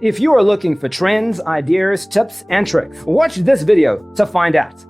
If you are looking for trends, ideas, tips, and tricks, watch this video to find out.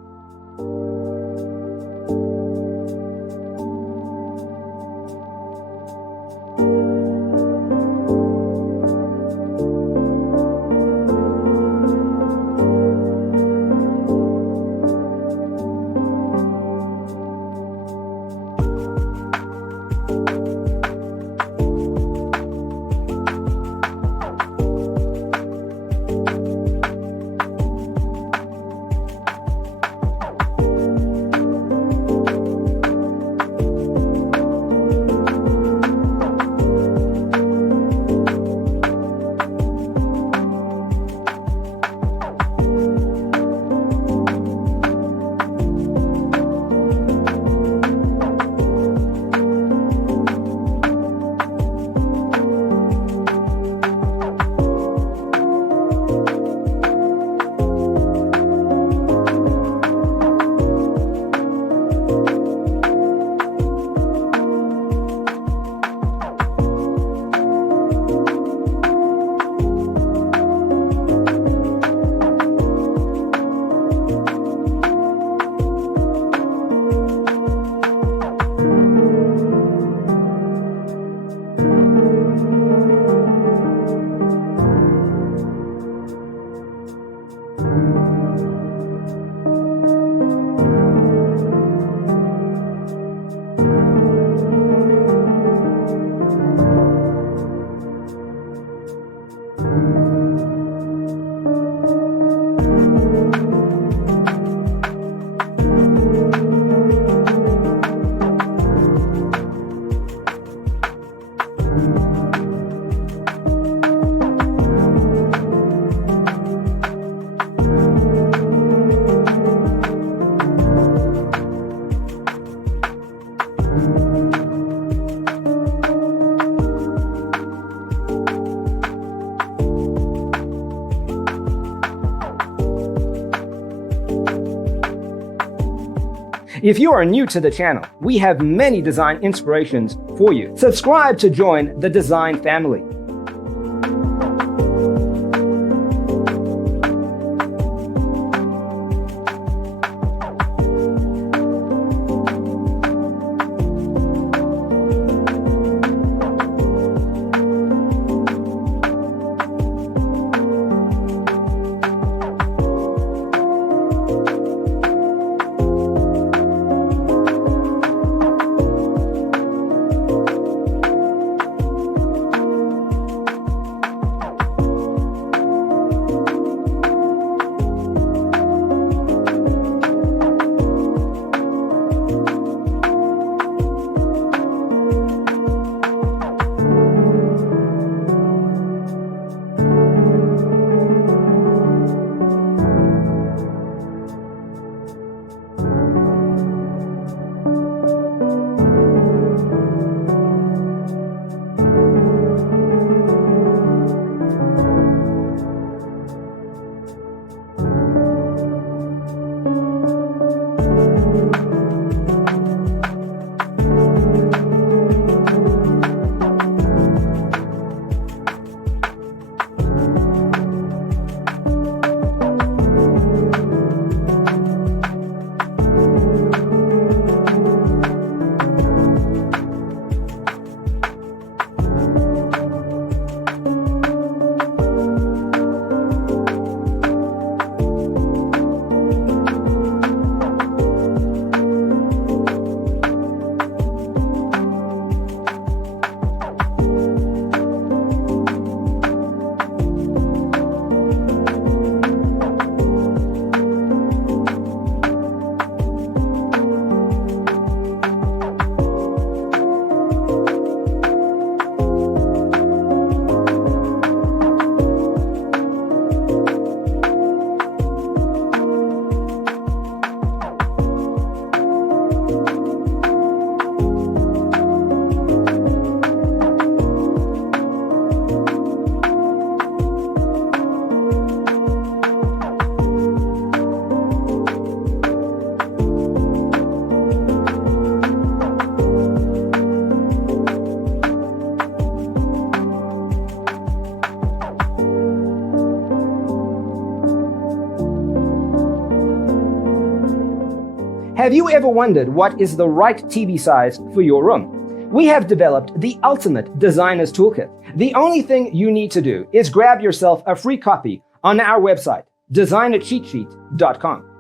If you are new to the channel, we have many design inspirations for you. Subscribe to join the design family. Have you ever wondered what is the right TV size for your room? We have developed the ultimate designer's toolkit. The only thing you need to do is grab yourself a free copy on our website, designercheatsheet.com.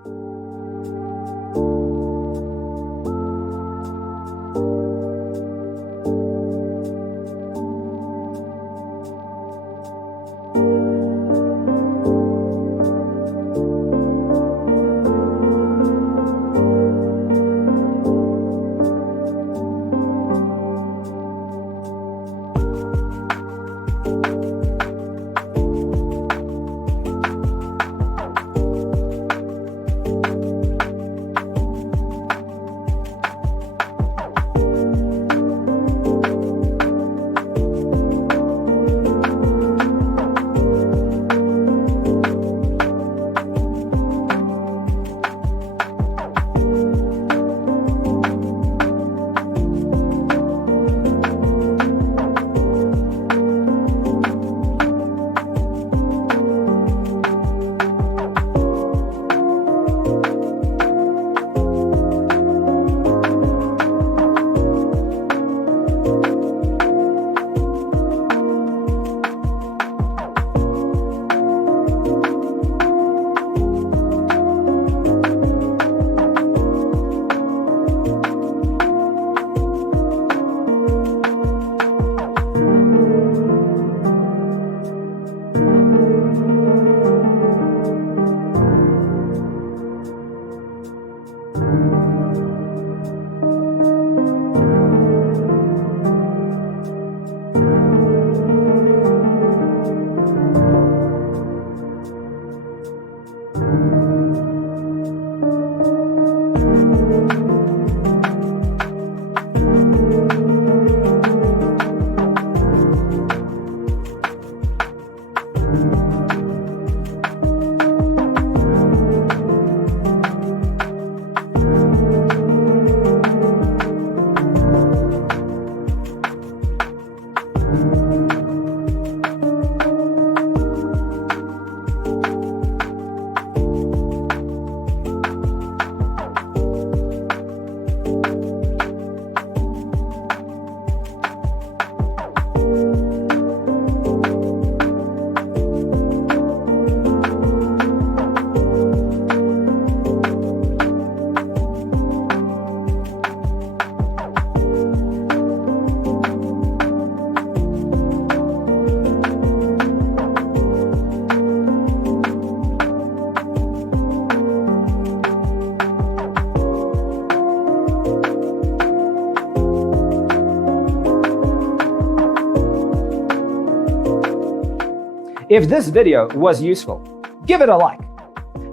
If this video was useful, give it a like.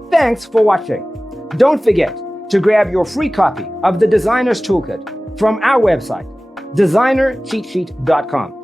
Thanks for watching. Don't forget to grab your free copy of the Designer's Toolkit from our website, designercheatsheet.com.